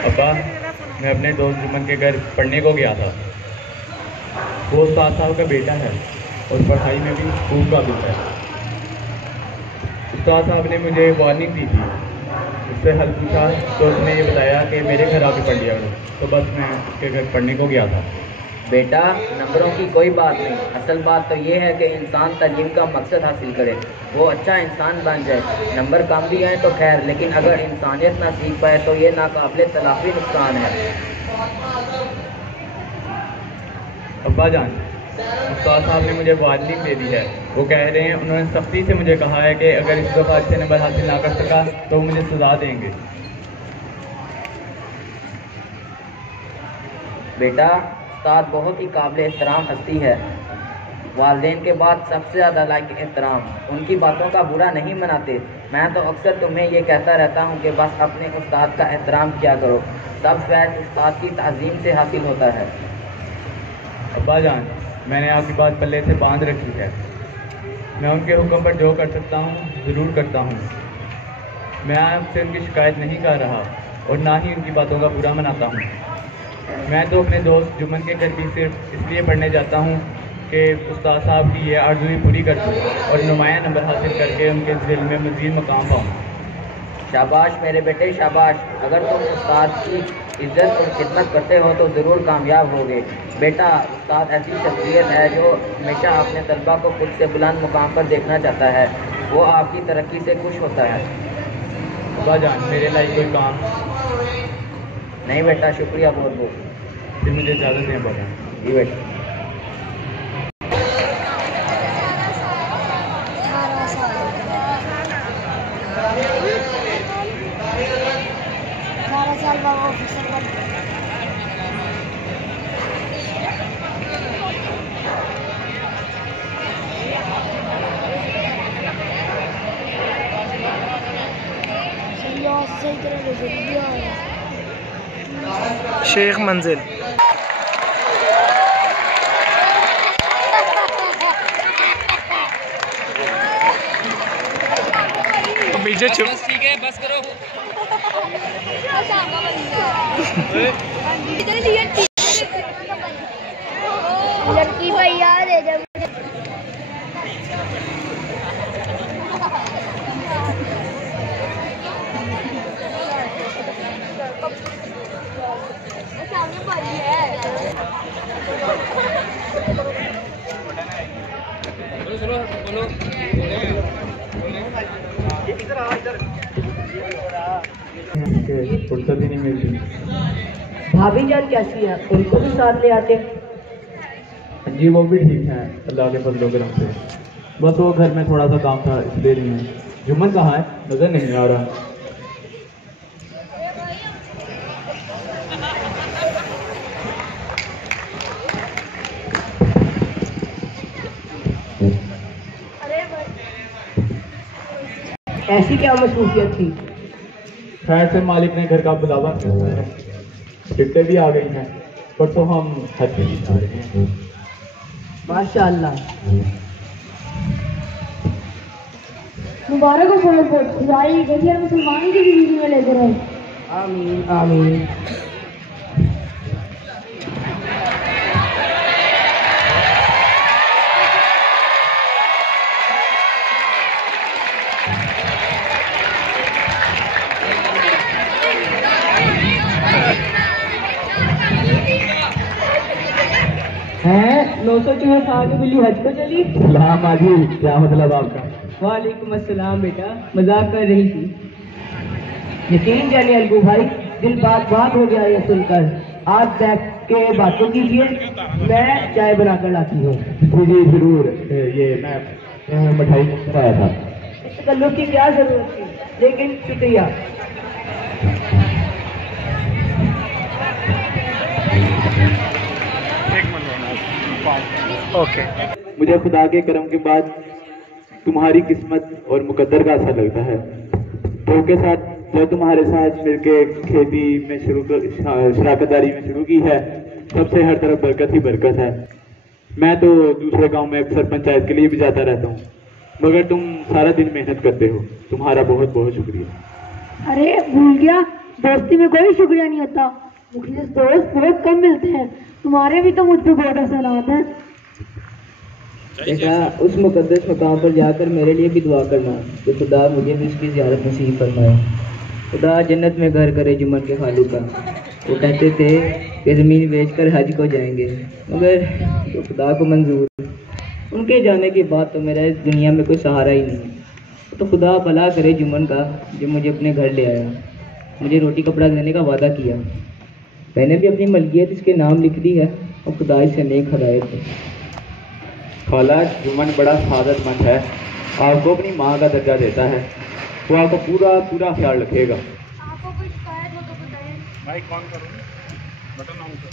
अब्बा, मैं अपने दोस्त जुम्मन के घर पढ़ने को गया था। वो उस्ताद साहब का बेटा है और पढ़ाई में भी खूब काबिल है। उस्ताद साहब ने मुझे वार्निंग दी थी। उससे हल पूछा तो उसने ये बताया कि मेरे घर आके पढ़ लिया करो, तो बस मैं उसके घर पढ़ने को गया था। बेटा, नंबरों की कोई बात नहीं, असल बात तो ये है कि इंसान तालीम का मकसद हासिल करे, वो अच्छा इंसान बन जाए। नंबर कम भी आए तो खैर, लेकिन अगर इंसानियत ना सीख पाए तो ये नाकाबिले तलाफी नुकसान है। अब्बा जान, उस्ताद साहब ने मुझे वार्निंग दे दी है। वो कह रहे हैं, उन्होंने सख्ती से मुझे कहा है कि अगर इस दफ़ा अच्छे नंबर हासिल ना कर सका तो मुझे सज़ा देंगे। बेटा, उस्ताद बहुत ही काबिल एहतराम हस्ती है। वालिदैन के बाद सबसे ज़्यादा लायक एहतराम। उनकी बातों का बुरा नहीं मनाते। मैं तो अक्सर तुम्हें ये कहता रहता हूँ कि बस अपने उस्ताद का एहतराम किया करो। सब फैज़ उस्ताद की ताज़ीम से हासिल होता है। अब्बा जान, मैंने आपकी बात पल्ले से बांध रखी है। मैं उनके हुक्म पर जो कर सकता हूँ ज़रूर करता हूँ। मैं आपसे उनकी शिकायत नहीं कर रहा और ना ही उनकी बातों का बुरा मनाता हूँ। मैं तो अपने दोस्त जुम्मन के घर भी सिर्फ इसलिए पढ़ने जाता हूँ कि उस्ताद साहब की ये आरज़ू पूरी कर दूँ और नुमाया नंबर हासिल करके उनके दिल में मज़ीद मकाम पाऊँ। शाबाश मेरे बेटे, शाबाश। अगर तुम उस्ताद की इज्जत और खिदमत करते हो तो ज़रूर कामयाब होगे। बेटा, उस्ताद ऐसी शख्सियत है जो हमेशा अपने तलबा को खुद से बुलंद मुकाम पर देखना चाहता है। वो आपकी तरक्की से खुश होता है। अब्बा जान, मेरे लायक कोई काम नहीं बेटा, शुक्रिया बहुत बहुत। फिर मुझे इजाज़त दें अब्बा जान। जी बेटा। शेख मंजिल पीछे चुप। ठीक है, बस करो। लड़की भाई याद है जब सामने पड़ी है। चलो बोलो। फुर्सत ही नहीं मिलती। भाभी जान कैसी है? उनको भी साथ ले आते। जी, वो भी ठीक हैं अल्लाह के फजलो करम से। बस वो घर में थोड़ा सा काम था इसलिए नहीं है। जुम्मन कहाँ है? नजर नहीं आ रहा। ऐसी क्या मसरूफियत थी? खैर से मालिक ने घर का बुलावा किया है। टिकटें भी आ गई हैं, पर तो हम हज पे नहीं जा रहे हैं। माशाअल्लाह। मुबारक हो फरोफोट, खुदाई देखिए मुसलमानों की जिंदगी में लेकर आए। आमीन आमीन। हैं 900 खा के बिल्ली हज को चली। सलाम आजी, क्या मतलब आपका? वालेकुम अस्सलाम बेटा, मजाक कर रही थी। यकीन जाने अलगू भाई, दिल बात बात हो गया ये सुनकर। आज बैठ के बातों कीजिए, मैं चाय बनाकर लाती हूँ। जी जरूर। ये मैं मिठाई खाया था। इस तकल्लुफ की क्या जरूरत थी, लेकिन शुक्रिया। ओके। मुझे खुदा के करम के बाद तुम्हारी किस्मत और मुकद्दर का असर लगता है। तो के साथ जो तुम्हारे साथ मिलके खेती में शराकतदारी में शुरू की है, सबसे हर तरफ बरकत ही बरकत है। मैं तो दूसरे गांव में अक्सर पंचायत के लिए भी जाता रहता हूँ, मगर तुम सारा दिन मेहनत करते हो। तुम्हारा बहुत बहुत शुक्रिया। अरे भूल गया, दोस्ती में कोई शुक्रिया नहीं होता। मुखलिस दोस्त बहुत कम मिलते हैं। तुम्हारे भी तो मुझ पे बहुत असरात हैं। देखा, उस मुकद्दस मकाम पर जाकर मेरे लिए भी दुआ करना कि खुदा मुझे भी उसकी ज़ियारत नसीब फरमाए। खुदा जन्नत में घर करे जुम्मन के खालू का। वो कहते थे कि ज़मीन बेचकर हज को जाएंगे, मगर तो खुदा को मंजूर। उनके जाने के बाद तो मेरा इस दुनिया में कोई सहारा ही नहीं। तो खुदा भला करे जुम्मन का, जो मुझे अपने घर ले आया, मुझे रोटी कपड़ा देने का वादा किया। मैंने भी अपनी मलकियत इसके नाम लिख दी है और खुदा इससे नेक हदायत है। खाला, जुम्मन बड़ा सादतमंद है, आपको अपनी माँ का दर्जा देता है। वो आपको पूरा पूरा ख्याल रखेगा। आपको कोई शिकायत हो तो बताइए। भाई कौन करूँ? बटन ऑन कर।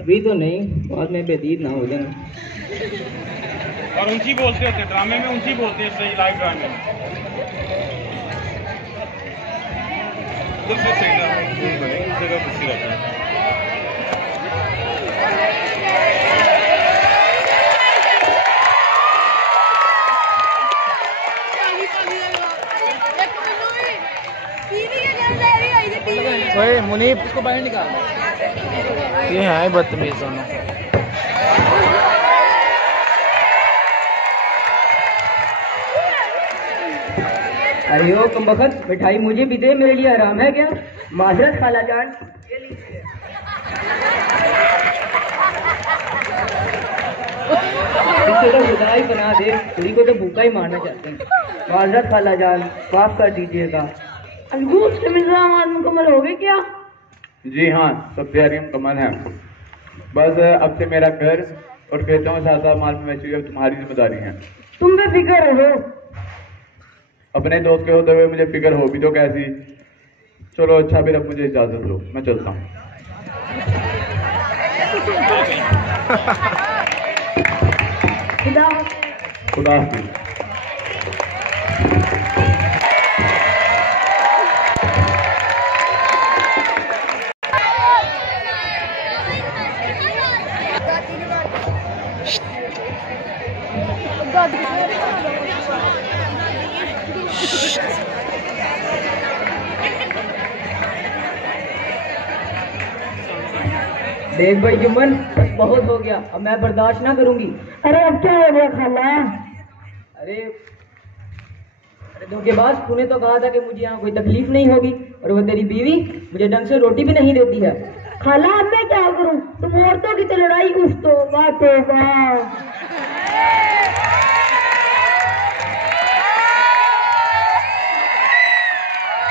अभी तो नहीं, बाद में बेदीद ना हो जाना। और ऊंची बोलते होते, ड्रामे में ऊंची बोलते हैं, सही लाइव ड्रामे में। सही जगह खुशी रहता है। ओए मुनीब, इसको बाहर निकाल। ये है बदतमीज दोनों। अरे ओ कमबख्त, मिठाई मुझे भी दे, मेरे लिए आराम है क्या? माजरत खाला जान। इसे तो खुदा ही बना दे, तुझी को तो भूखा ही मारना चाहते हैं। माजरत खाला जान, माफ कर दीजिएगा। अलगूज के इंतजाम मुकम्मल हो गए क्या? जी हाँ, सब तैयारियां मुकम्मल हैं। बस अब से मेरा घर और खेतों में साथ माल मवेशी अब तुम्हारी जिम्मेदारी है। तुम बेफिक्र हो। अपने दोस्त के होते हुए मुझे फिक्र हो भी तो कैसी। चलो अच्छा, फिर अब मुझे इजाजत दो, मैं चलता हूँ। खुदा हाफिज़। देख भाई जुम्मन, बस बहुत हो गया, अब मैं बर्दाश्त ना करूंगी। अरे अब क्या हो गया खाला? अरे धोखेबाज, तूने तो कहा था कि मुझे यहाँ कोई तकलीफ नहीं होगी, और वो तेरी बीवी मुझे ढंग से रोटी भी नहीं देती है। खाला अब मैं क्या करूं? तुम औरतों की तो लड़ाई उस तो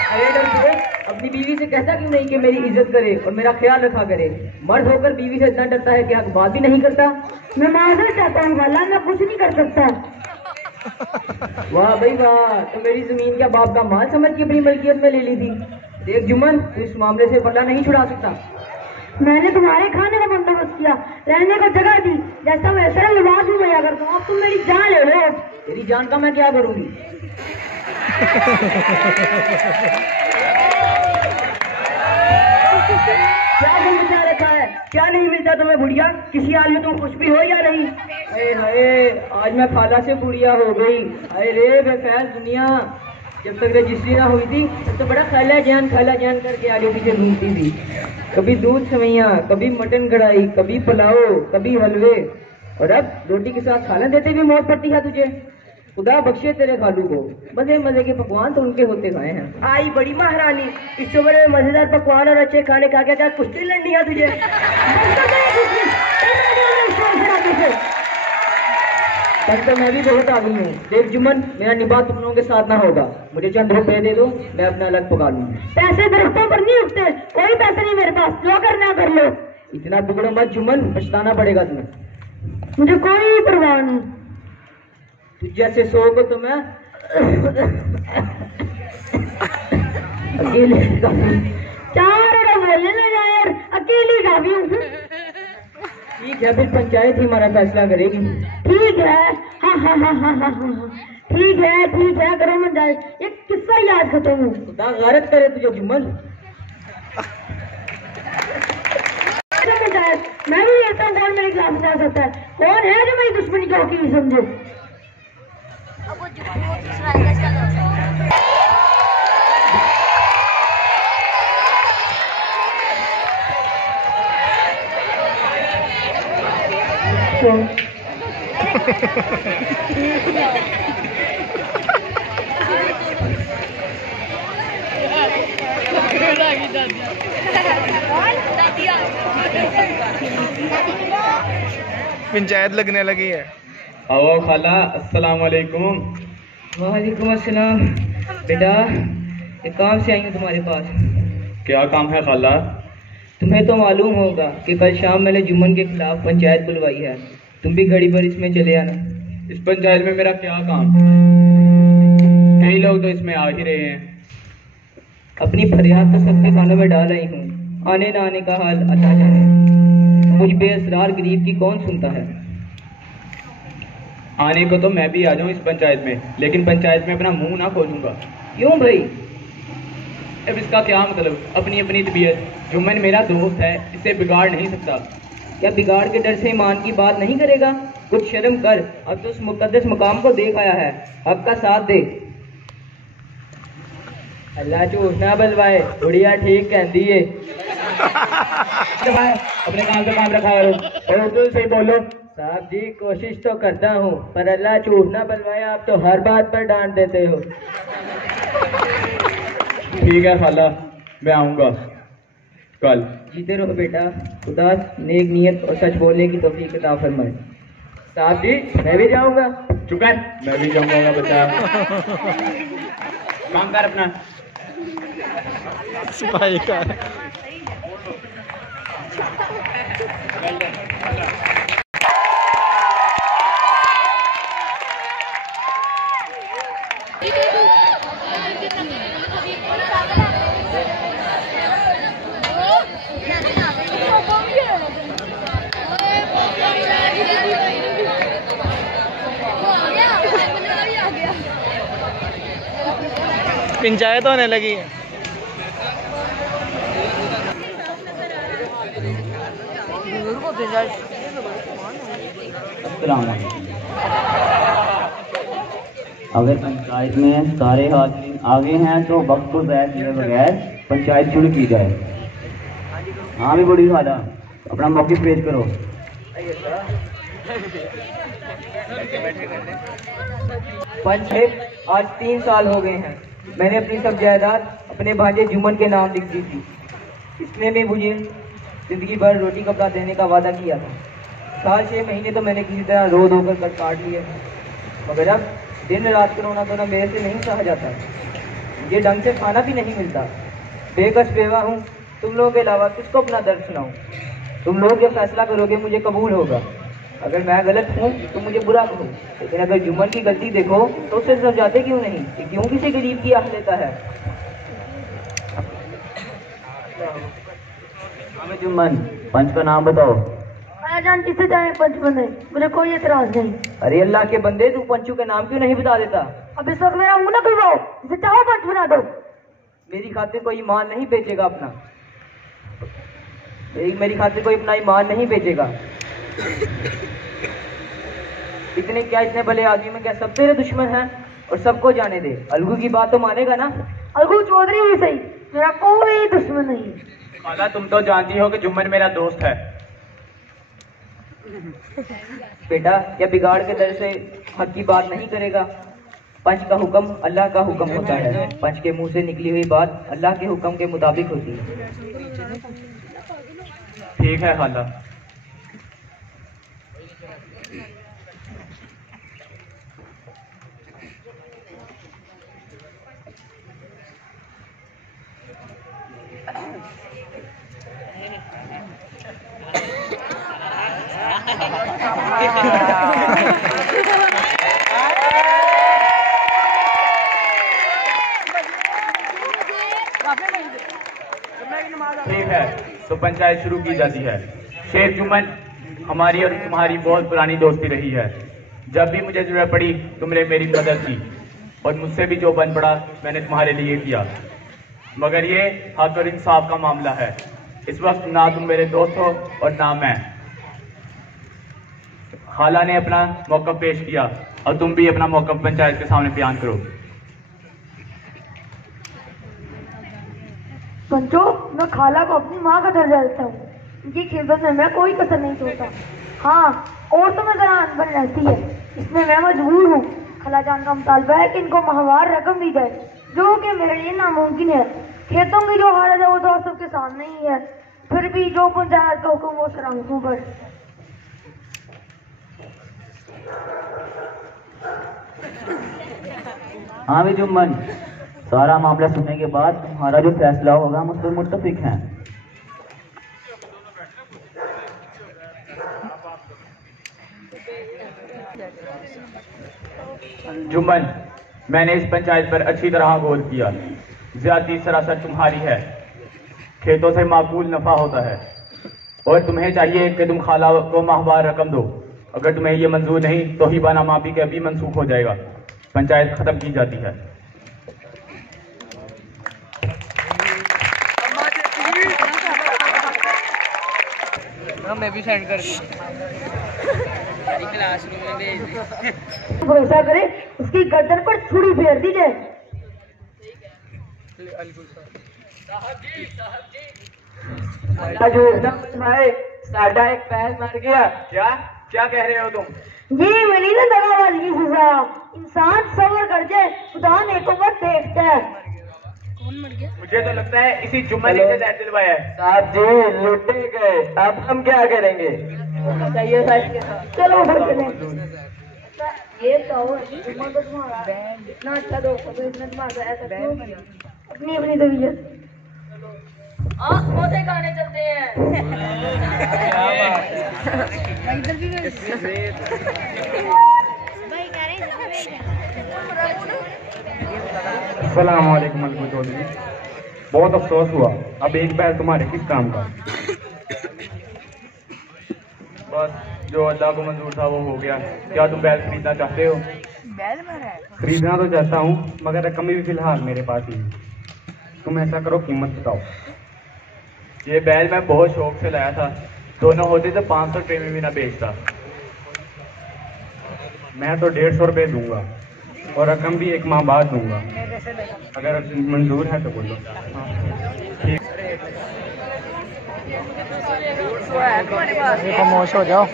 अरे डरपोक, अपनी बीवी से कहता क्यों नहीं कि मेरी इज्जत करे और मेरा ख्याल रखा करे? मर्द होकर बीवी से इतना डरता है कि हक बात भी नहीं करता। मैं माजरत चाहता हूँ खाला, मैं कुछ नहीं कर सकता। वाह भाई वाह, तो मेरी जमीन क्या बाप का माल समझ के अपनी मलकियत में ले ली थी। देख जुम्मन, तू इस मामले से पल्ला नहीं छुड़ा सकता। मैंने तुम्हारे खाने का बंदोबस्त किया, रहने को जगह दी, जैसा वैसा लिबास भी मुहैया करता हूँ। अब तुम मेरी जान ले लो। तेरी जान का मैं क्या करूंगी? क्या तुम बचा रखा है? क्या नहीं मिलता तुम्हें बुढ़िया? किसी हाल में तुम खुश भी हो या नहीं? अरे हाय, आज मैं खाला से बुढ़िया हो गई। अरे रे बेफैल दुनिया, जब तक रजिस्ट्री ना हुई थी तब तो बड़ा खाला जान करके आगे पीछे घूमती थी। कभी दूध सवैया, कभी मटन कढ़ाई, कभी पुलाव, कभी हलवे, और अब रोटी के साथ खाना देते भी मौत पड़ती है तुझे। खुदा बख्शे तेरे खालू को, मजे मजे के पकवान तो उनके होते खाए हैं। आई बड़ी महारानी, इस उम्र में मजेदार पकवान और अच्छे खाने खा के क्या कुश्ती लड़नी है तुझे? तब तो मैं भी बहुत आ गई हूँ। देख जुम्मन, मेरा निभा तुम लोगों के साथ ना होगा। मुझे चंद रुपए दे दो, मैं अपना अलग पका लूंगी। पैसे दरख्तों पर नहीं उठते, कोई पैसे नहीं मेरे पास, जो करना कर लो। इतना बिगड़ो मत जुम्मन, पछताना पड़ेगा तुम्हें। मुझे कोई परवाह नहीं। तुझ जैसे सो को तो मैं अकेले चार बोलने लगा यार, अकेली काफी हूँ। ठीक है, फिर पंचायत ही हमारा फैसला करेगी। ठीक है, हाँ, ठीक है, करो मत जाए। एक किस्सा याद करता हूँ। खुदा गारत करे तुझे जुम्मन। मैं भी कहता हूँ कौन मेरे खिलाफ जा सकता है, कौन है जो मेरी दुश्मनी का वकील समझो। छोड़। पंचायत लगने लगी है। आओ खाला, अस्सलाम वालेकुम। वालेकुम अस्सलाम। बेटा एक काम से आई हूँ तुम्हारे पास। क्या काम है खाला? तुम्हें तो मालूम होगा कि कल शाम मैंने जुम्मन के खिलाफ पंचायत बुलवाई है। तुम भी घड़ी भर इसमें चले आना। इस पंचायत में मेरा क्या काम? कई लोग तो इसमें आ ही रहे हैं। अपनी फरियाद तो सबके कानों में डाल रही हूँ। आने न आने का हाल अल्लाह जाने। मुझ बेअसरार गरीब की कौन सुनता है। आने को तो मैं भी आ जाऊं इस पंचायत में, लेकिन पंचायत में अपना मुंह ना खोलूंगा। क्यों भाई? अब इसका क्या मतलब? अपनी अपनी तबीयत। जुम्मन मेरा दोस्त है, इसे बिगाड़ नहीं सकता। क्या बिगाड़ के डर से ईमान की बात नहीं करेगा? कुछ शर्म कर। अब तो उस मुकद्दस मुकाम को देख आया है, हक का साथ दे। अल्लाह झूठ ना बलवाए, बुढ़िया ठीक कहती है। अपने काम पे काम रखा करो और उर्दू से ही बोलो। साहब जी कोशिश तो करता हूँ, पर अल्लाह झूठ ना बलवाए, आप तो हर बात पर डांट देते हो। ठीक है खाला, मैं आऊँगा कल। जीते रहो बेटा। खुदा नेक नियत और सच बोलने की तौफीक अता फरमाए। साहब जी मैं भी जाऊँगा। चुप कर, मैं भी जाऊँगा बच्चा। काम कर अपना। सिपाही का पंचायत होने लगी है। अगर पंचायत में सारे हाजिर आगे हैं तो वक्त को ज़ाया किए बगैर पंचायत शुरू की जाए। हाँ भी बड़ी खाला, अपना मौक़िफ़ पेश करो। पंच साहब, आज 3 साल हो गए हैं। मैंने अपनी सब जायदाद अपने भांजे जुम्मन के नाम लिख दी थी। इसने भी मुझे जिंदगी भर रोटी कपड़ा देने का वादा किया था। साल 6 महीने तो मैंने किसी तरह रो धो कर काट लिए, मगर अब दिन रात का रोना धोना मेरे से नहीं सहा जाता। ये ढंग से खाना भी नहीं मिलता। बेकस बेवा हूँ, तुम लोगों के अलावा किसको अपना दर्द सुनाऊँ? तुम लोग जो फैसला करोगे मुझे कबूल होगा। अगर मैं गलत हूँ तो मुझे बुरा कहो, लेकिन अगर जुम्मन की गलती देखो तो उसे समझाते क्यों नहीं कि क्यों किसी गरीब की आह लेता है। जुम्मन, पंच का नाम बताओ। जान जिसे चाहे पंच बने, मुझे कोई एतराज नहीं। अरे अल्लाह के बंदे, तू पंचू के नाम क्यों नहीं बता देता? अब इस वक्त मेरा मुंह न खुलवाओ, जिसे चाहो पंच बना दो। मेरी खातिर कोई ईमान नहीं बेचेगा अपना। मेरी खातिर कोई अपना ईमान नहीं बेचेगा। इतने भले आदमी में क्या सब तेरे दुश्मन हैं? और सबको जाने दे, अलगू की बात तो मानेगा ना? अलगू चौधरी भी सही, मेरा कोई दुश्मन नहीं। खाला तुम तो जानती हो कि जुम्मन मेरा दोस्त है। बेटा क्या बिगाड़ के दर से हक की बात नहीं करेगा? पंच का हुक्म अल्लाह का हुक्म होता है। पंच के मुंह से निकली हुई बात अल्लाह के हुक्म के मुताबिक होती है। ठीक है खाला। ठीक है, तो पंचायत शुरू की जाती है। शेख जुम्मन, हमारी और तुम्हारी बहुत पुरानी दोस्ती रही है। जब भी मुझे जरूरत पड़ी तुमने मेरी मदद की, और मुझसे भी जो बन पड़ा मैंने तुम्हारे लिए किया। मगर ये हक और इंसाफ का मामला है। इस वक्त ना तुम मेरे दोस्त हो और ना मैं। खाला ने अपना मौक़िफ़ पेश किया और तुम भी अपना मौक़िफ़ पंचायत के सामने बयान करो। पंचो, मैं खाला को अपनी माँ का दर्जा देता हूँ। इनकी खिदमत में मैं कोई कसर नहीं छोड़ता। हाँ, और तो मैं जरा अनबन रहती है, इसमें मैं मजबूर हूँ। खलाजान का मुतालबा है कि इनको माहवार रकम दी जाए, जो कि मेरे लिए नामुमकिन है। खेतों की जो हालत है वो तो सबके सामने ही है, फिर भी जो पंचायत का हुक्म वो सरांखों पर। हाँ भी जुम्मन, सारा मामला सुनने के बाद तुम्हारा जो फैसला होगा हम उस पर मुत्तफिक हैं। जुम्मन, मैंने इस पंचायत पर अच्छी तरह गौर किया। ज्यादती सरासर तुम्हारी है। खेतों से माकूल नफा होता है और तुम्हें चाहिए कि तुम खाला को माहवार रकम दो। अगर तुम्हें ये मंजूर नहीं तो हिबाना माफी के अभी मंसूख हो जाएगा, पंचायत खत्म की जाती है। मैं भी सेंड कर भरोसा करे उसकी गर्दन पर छुरी फेर दी जाए। भाई साडा एक पैर मर गया। क्या क्या कह रहे हो तुम? ये मिली ना दगाबाजी की सजा। इंसान सब्र कर जाए, खुदा नेकों पर देखता है। मुझे तो लगता है इसी जुम्मन ने इसे दर्द दिलवाया है। साहब जी लुटे गए, अब हम क्या करेंगे? चाहिए चलो उधर चले। ये तो तुम्हारा इतना अच्छा दोस्त तो इसने तुम्हारा ऐसा क्यों किया? अपनी अपनी तबीयत मोटे खाने चलते हैं। अस्सलाम वालेकुम अलगू चौधरी, बहुत अफसोस हुआ। अब एक बैल तुम्हारे किस काम का? बस जो अल्लाह को मंजूर था वो हो गया। क्या तुम बैल खरीदना चाहते हो? खरीदना तो चाहता हूँ, मगर रकम भी फिलहाल मेरे पास ही है। तुम ऐसा करो, कीमत बताओ। ये बैल मैं बहुत शौक से लाया था, दोनों होते तो 500 रुपये में भी ना बेचता। मैं तो 150 रुपये दूंगा और रकम भी 1 माह बाद दूंगा। अगर मंजूर है तो बोलो। ठीक, खामोश हो जाओ।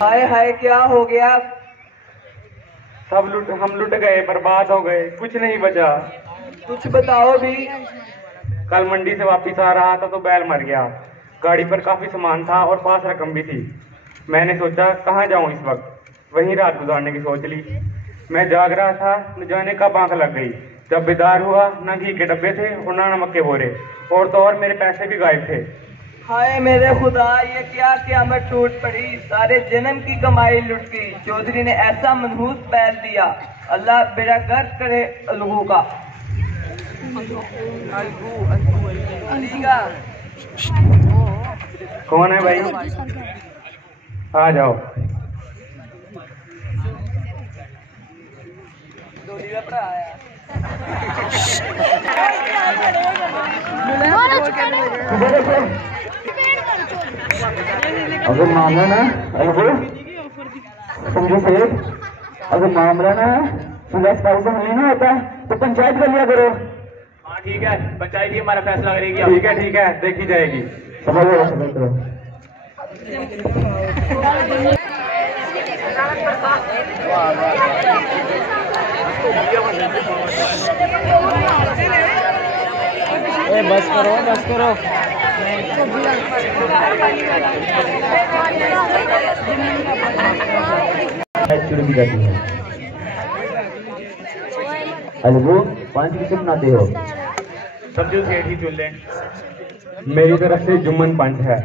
हाय हाय क्या हो गया? सब हम लुट गए, बर्बाद हो गए, कुछ नहीं बचा। कुछ बताओ भी। कल मंडी से वापस आ रहा था तो बैल मर गया। गाड़ी पर काफी सामान था और पास रकम भी थी। मैंने सोचा कहाँ जाऊं इस वक्त, वहीं रात गुजारने की सोच ली। मैं जाग रहा था, न जाने कब आंख लग गई। जब बेदार हुआ, ना घी के डब्बे थे और ना नमक के बोरे, और तो और मेरे पैसे भी गायब थे। हाय मेरे खुदा, ये क्या क़यामत टूट पड़ी। सारे जन्म की कमाई लुट गई। चौधरी ने ऐसा मनहूस बैल दिया। अल्लाह बेड़ा गर्क करे अलगू का। कौन है भाई? आ जाओ। अगर मामला ना समझो सेठ, अगर मामला ना सुलह से हल नहीं होता तो पंचायत कर लिया करो। हाँ ठीक है, पंचायत ही हमारा फैसला करेगी। ठीक है, देखी जाएगी। समझ करो। बस करो बस करो। शुरू की जाती है। अलगू, 5 किसे बनाते हो? समझो सेठ ही चुन लें। मेरी तरफ से जुम्मन पंच है।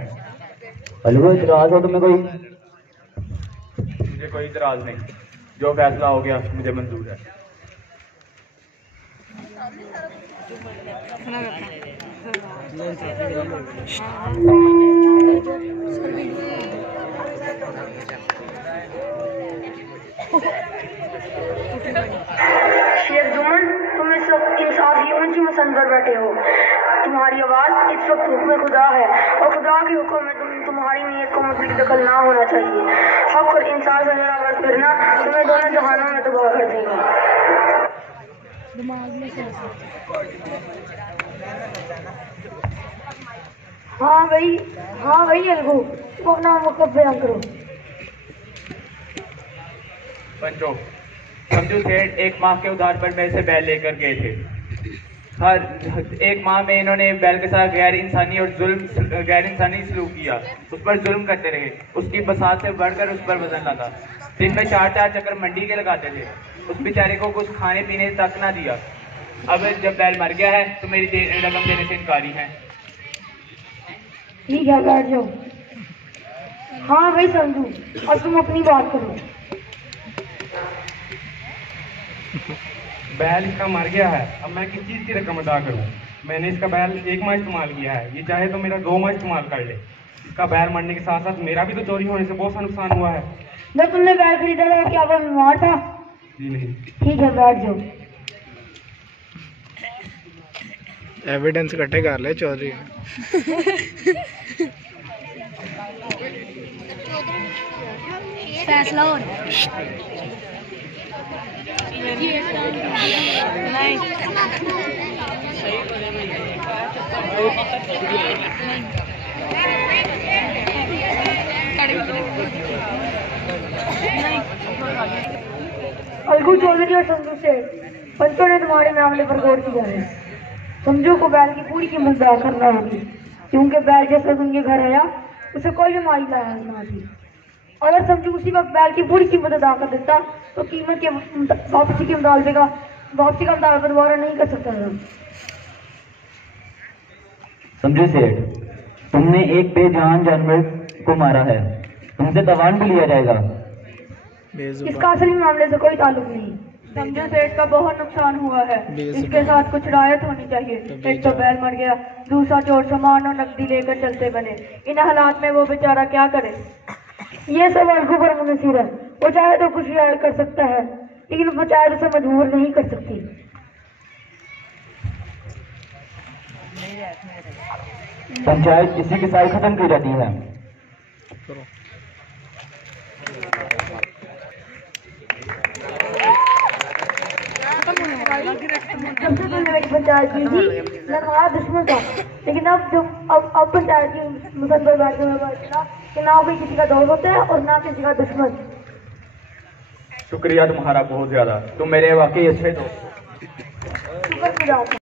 अलगू, इतराज हो तुम्हें कोई? मुझे कोई इतराज नहीं, जो फैसला हो गया मुझे मंजूर है। शेख जुमन, तुम इस वक्त इंसाफ की ऊंची मसन पर बैठे हो। तुम्हारी आवाज इस वक्त हुक्म खुदा है और खुदा के हुक्म में तुम्हारी नीयत को मुतल्लिक दखल ना होना चाहिए। हक और इंसाफ से जरा बढ़ फिरना तुम्हें दोनों जहानों में तबाह कर देगा। हाँ भाई अलगू, तुम अपना मौक़िफ़ बयान करो। पंचो, समझू सेठ एक माह के उधार पर मेरे से बैल लेकर गए थे। हर एक माह में इन्होंने बैल के साथ गैर इंसानी सलूक किया। उस पर जुल्म करते रहे। उसकी बसात से बढ़कर उस पर वजन लगा। दिन में 4-4 चक्कर मंडी के लगाते थे। उस बेचारे को कुछ खाने पीने तक ना दिया। अब जब बैल मर गया है तो मेरी रकम देने से इनकारी है। ठीक है, बैठ जाओ। हाँ भाई समझू, अब तुम अपनी बात करो। बैल इसका मर गया है, अब मैं किस चीज़ की रकम अदा करूं? मैंने इसका बैल 1 माह इस्तेमाल किया है, ये चाहे तो मेरा 2 माह इस्तेमाल कर ले। इसका बैल मरने के साथ साथ मेरा भी तो चोरी होने से बहुत सा नुकसान हुआ है। जब तुमने बैल खरीदा था क्या वो बीमार था? जी नहीं। ठीक है, बैठ जाओ। एविडेंस इकट्ठे कर ले चौधरी। फैसला हो अलगू चौधरी और समझू से पंचों ने तुम्हारे मामले पर गौर किया है। समझू को बैल की पूरी कीमत अदा करना होगी, क्योंकि बैल जैसे उनके घर आया उसे कोई भी माली लाया ना थी। अगर समझू उसी वक्त बैल की पूरी कीमत अदा कर देता तो कीमत के वापसी का मुतालबा दोबारा नहीं कर सकता था। समझे सेठ, तुमने एक बेजान जानवर को मारा है, तुमसे तावान भी लिया जाएगा। इसका असली मामले से कोई ताल्लुक नहीं। समझो सेठ का बहुत नुकसान हुआ है, इसके साथ कुछ रायत होनी चाहिए। एक तो बैल मर गया, दूसरा चोर सामान और नकदी लेकर चलते बने। इन हालात में वो बेचारा क्या करे? ये सब अलगू पर मुनसिर है। वो चाहे तो कुछ रायत कर सकता है, लेकिन वो चाहे उसे मजबूर नहीं कर सकती। पंचायत इसी के साथ खत्म की जाती है। जब से तुमने मेरी पंचायत की थी मैं तुम्हारा दुश्मन था, लेकिन अब पंचायत की मुसद पर बैठे हुए बैठना कि ना कोई किसी का दोस्त होता है और ना किसी का दुश्मन। शुक्रिया तुम्हारा बहुत ज्यादा, तुम मेरे वाकई अच्छे दोस्त हो। शुक्र खुदा का।